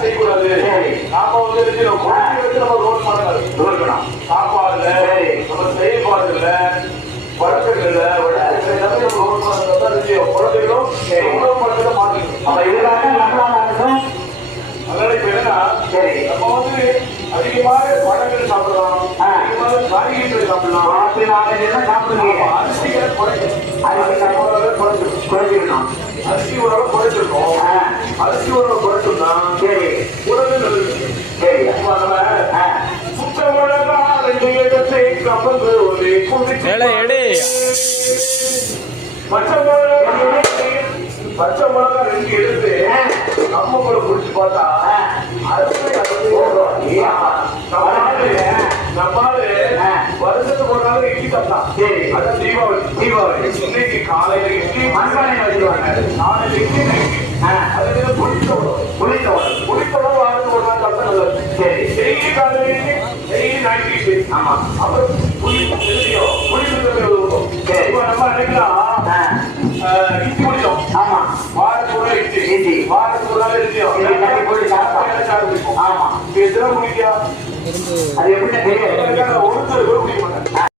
செய்யக்கூடாது. நாம சாப்பாடுல நம்ம செயல்பாடுல பழக்கங்கள்ல குழந்தைகளும் உணவு பழக்கத்தை மாற்றணும். அதனால இப்ப என்னன்னா நம்ம அதிகமாக பழங்கள் சாப்பிடலாம், அதிகமாக காய்கறிகளை சாப்பிடலாம், அரிசிகளை குறைக்கணும். அரிசி உணவை குறைச்சிருக்கோம். அரிசி உணவை குறைச்சோம்னா உடல் நல்லது. சுத்தமிழகா ரெண்டு இடத்தை கப்பந்து ஒரு பச்சை மிளகா ரெண்டு எடுத்து கம்மங்களை குடிச்சு பார்த்தா நம்மால வருஷத்துக்கு ஒரு நாள் இட்லி சாப்பிட்டான். அதான் தீபாவளி இன்னைக்கு காலையில இட்லி மண்பானை வச்சுருவாங்க, நாளைக்கு இட்லி அது புளித்தவளம் வாரத்துக்கு ஒரு நாள் சாப்பிட்டா நல்லது. டெய்லி காலையில டெய்லி நைட்டு. ஆமா, அப்புறம் நம்ம நினைக்கலாம் இட்லி குடிச்சோம். ஆமா, வாரத்துக்கு ஒரு இட்லி, வாரத்துக்கு ஒரு நாள் இட்லியும். ஆமா, எத்தனை குடிக்கா அது எப்படி ஒருத்தர் குடிக்க மாட்டாங்க.